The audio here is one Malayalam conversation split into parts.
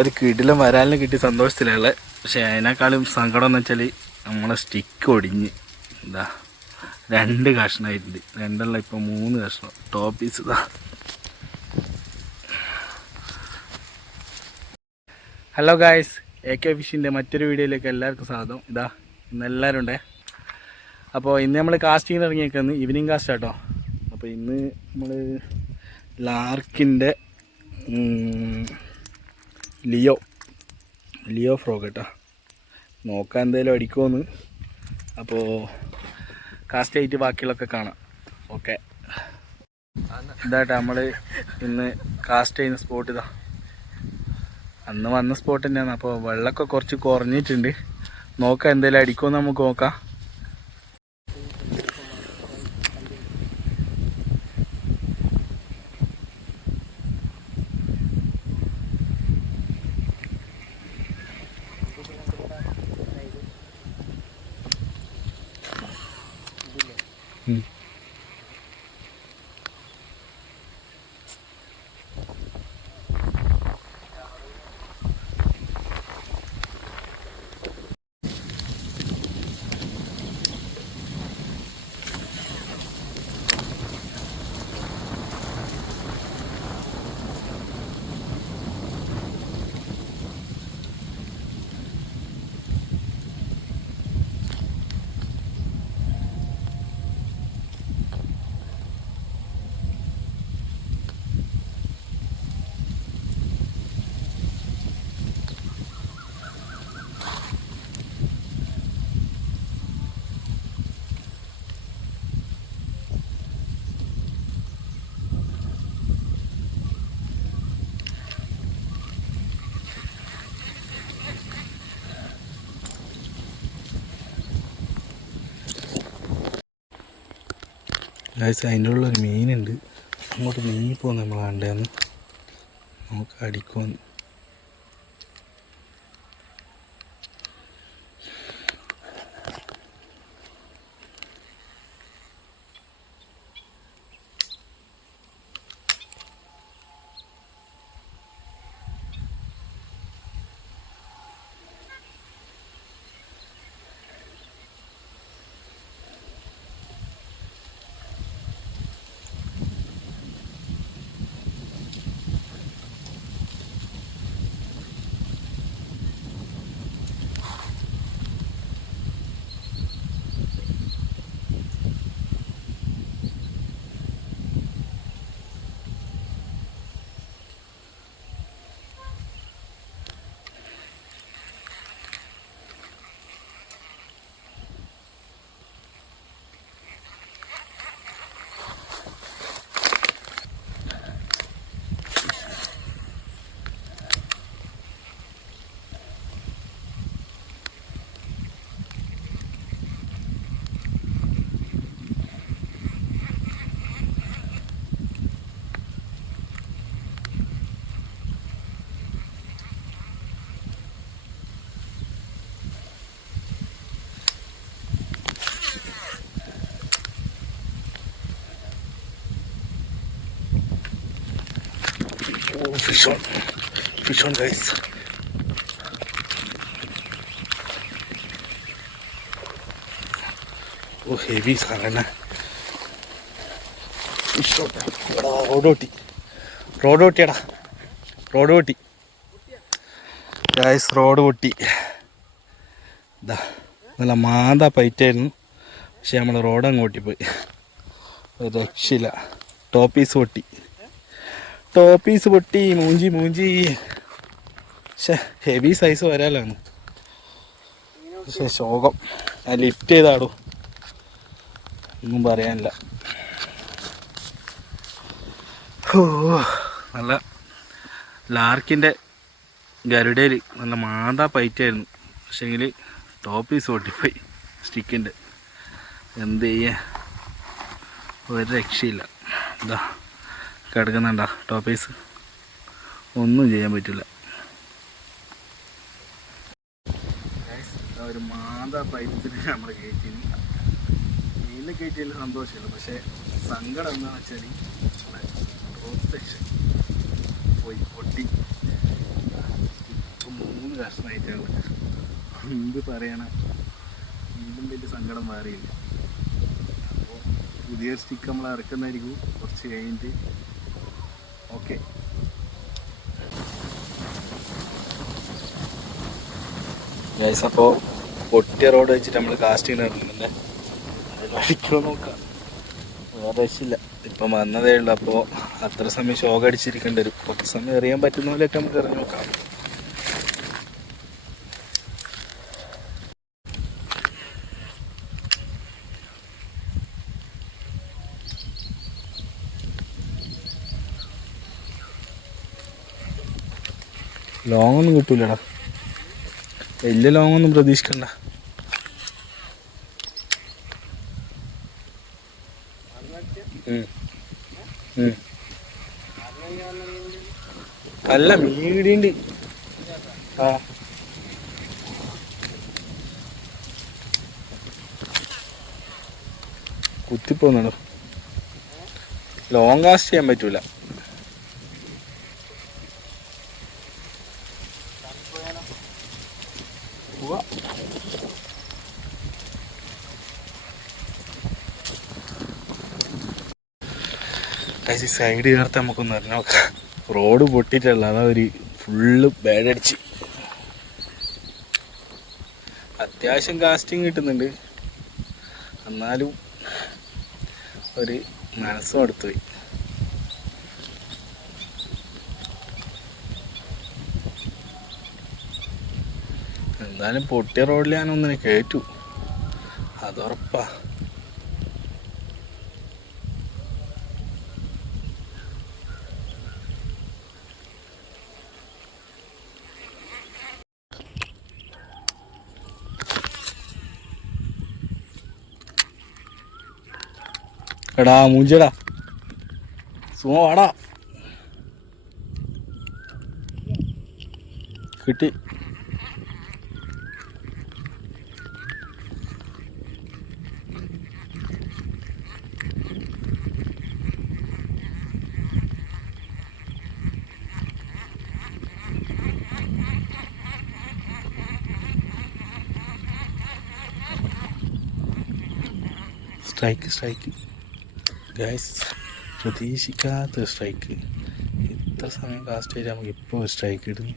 ഒരു കിടിലം വരാലിന് കിട്ടിയ സന്തോഷത്തിലുള്ള. പക്ഷെ അതിനേക്കാളും സങ്കടം എന്ന് വെച്ചാൽ നമ്മളെ സ്റ്റിക്ക് ഒടിഞ്ഞ് എന്താ 2 കഷ്ണമായിട്ടുണ്ട്. 2 ഇപ്പം 3 കഷ്ണം. ടോപ്പ് പീസ് ഇതാ. ഹലോ ഗായ്സ്, AK ഫിഷിൻ്റെ മറ്റൊരു വീഡിയോയിലേക്ക് എല്ലാവർക്കും സ്വാഗതം. ഇതാ ഇന്ന് എല്ലാവരും ഉണ്ടേ. അപ്പോൾ ഇന്ന് നമ്മൾ കാസ്റ്റിങ്ങിന് ഇറങ്ങിയേക്കുന്നു. ഈവനിങ് കാസ്റ്റ് കേട്ടോ. അപ്പോൾ ഇന്ന് നമ്മൾ ലാർക്കിൻ്റെ ലിയോ ഫ്രോഗ് കേട്ടോ. നോക്കാൻ എന്തായാലും അടിക്കുമെന്ന്. അപ്പോൾ കാസ്റ്റ് ആയിട്ട് ബാക്കിയുള്ളതൊക്കെ കാണാം. ഓക്കെ, ഇതാട്ടോ നമ്മൾ ഇന്ന് കാസ്റ്റ് ചെയ്യുന്ന സ്പോട്ട്. ഇതാ അന്ന് വന്ന സ്പോട്ട് തന്നെയാണ്. അപ്പോൾ വെള്ളമൊക്കെ കുറച്ച് കുറഞ്ഞിട്ടുണ്ട്. നോക്കാം എന്തായാലും അടിക്കുമെന്ന് നമുക്ക് നോക്കാം. അതിൻ്റെ ഉള്ളൊരു മീനുണ്ട്. അങ്ങോട്ട് നീങ്ങിപ്പോന്ന് നമ്മൾ കണ്ടേന്ന്. നമുക്ക് അടിക്കുമെന്ന്. Fish on guys. Oh, heavy Sadhana. Fish on. Road പൊട്ടി ഗൈസ്. റോഡ് പൊട്ടി. ഇതാ നല്ല മാന്താ പൈറ്റായിരുന്നു. പക്ഷെ നമ്മൾ റോഡ് അങ്ങ് പൊട്ടിപ്പോയി. ഒരു രക്ഷയില്ല. ടോപ്പീസ് പൊട്ടി. മൂഞ്ചി. പക്ഷേ ഹെവി സൈസ് വരാലാണ്. പക്ഷേ ശോകം. ഞാൻ ലിഫ്റ്റ് ചെയ്താടും, ഒന്നും പറയാനില്ല. നല്ല ലാർക്കിൻ്റെ ഗരുഡയിൽ നല്ല മാന്താ പൈറ്റായിരുന്നു. പക്ഷേങ്കിൽ ടോപ്പീസ് പൊട്ടിപ്പോയി സ്റ്റിക്കിൻ്റെ. എന്ത് ചെയ്യാൻ, ഒരു രക്ഷയില്ല. ഇതാ കിടക്കുന്നുണ്ട ടോപ്പീസ്. ഒന്നും ചെയ്യാൻ പറ്റില്ല. ഒരു മാന്താ പൈപ്പിന് നമ്മൾ കയറ്റിന്. മീനിൽ കയറ്റിയതിൽ സന്തോഷമില്ല. പക്ഷേ സങ്കടം എന്താണെന്ന് വെച്ചാൽ നമ്മുടെ റോഡ് സെക്ഷൻ പോയി പൊട്ടി. കഷ്ണമായിട്ടാണ്. എന്ത് പറയണം, വീണ്ടും വലിയ സങ്കടം മാറിയില്ല. അപ്പോൾ പുതിയ സ്റ്റിക്ക് നമ്മൾ ഇറക്കുന്നതായിരിക്കും കുറച്ച് കഴിഞ്ഞിട്ട്. ഓക്കെ, ഗൈസ്, അപ്പോൾ പൊട്ടിയ റോഡ് വെച്ചിട്ട് നമ്മൾ കാസ്റ്റ് ചെയ്യുന്ന ഇറങ്ങുന്നുണ്ട്. അതിൽ അടിക്കണോ നോക്കാം, വേറെ രക്ഷയില്ല. ഇപ്പം വന്നതേ ഉള്ളൂ. അപ്പോൾ അത്ര സമയം ഷോക്ക് അടിച്ചിരിക്കേണ്ടി വരും. കുറച്ച് സമയം എറിയാൻ പറ്റുന്ന പോലെയൊക്കെ നമുക്ക് ഇറങ്ങി നോക്കാം. ലോങ് ഒന്നും കിട്ടൂലടാ, വലിയ ലോങ് ഒന്നും പ്രതീക്ഷിക്കണ്ട. അല്ല, മീഡിയുണ്ട്. ആ, കുത്തിപ്പോന്നാണോ, ലോങ് കാസ്റ്റ് ചെയ്യാൻ പറ്റൂല. സൈഡ് ചേർത്ത് നമുക്കൊന്ന് അറിഞ്ഞു നോക്കാം. റോഡ് പൊട്ടിയിട്ടുള്ള അതാ ഒരു ഫുള്ള് ബാഡടിച്ച്. അത്യാവശ്യം കാസ്റ്റിങ് കിട്ടുന്നുണ്ട്, എന്നാലും ഒരു മനസ്സും അടുത്തുപോയി. എന്തായാലും പൊട്ടിയ റോഡിൽ ഞാനൊന്നിനെ കയറ്റു, അതുറപ്പാ. എടാ മൂഞ്ചടാ, സുമ വാടാ. കിട്ടി. സ്ട്രൈക്ക് ഗൈസ്, പ്രതീക്ഷിക്കാത്ത സ്ട്രൈക്ക്. ഇത്ര സമയം കാസ്റ്റ് ചെയ്ത് നമുക്ക് ഇപ്പോൾ ഒരു സ്ട്രൈക്ക് ഇടുന്നു.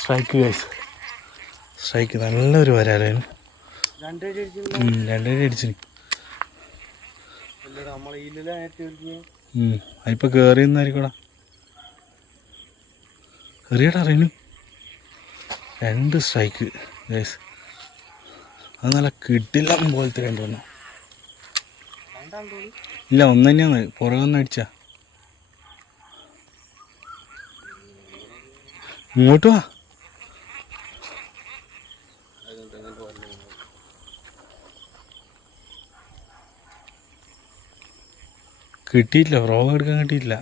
സ്ട്രൈക്ക് ഗൈസ്, സ്ട്രൈക്ക് നല്ലൊരു വരാലായിരുന്നു. രണ്ടടി അടിച്ചിന്. അതിപ്പോ കേറിയെന്നായിരിക്കടാ, കേറിയടാ അറിയണു. 2 സ്ട്രൈക്ക് ഗൈസ്, അത് നല്ല കിട്ടില്ല പോലത്തെ രണ്ടെണ്ണം. ഇല്ല, ഒന്ന് തന്നെയാണ്. പുറകൊന്ന് അടിച്ചാ. ഇങ്ങോട്ട് വാ. കിട്ടിയില്ല, ഫ്രോഗ് എടുക്കാൻ കിട്ടിയില്ല.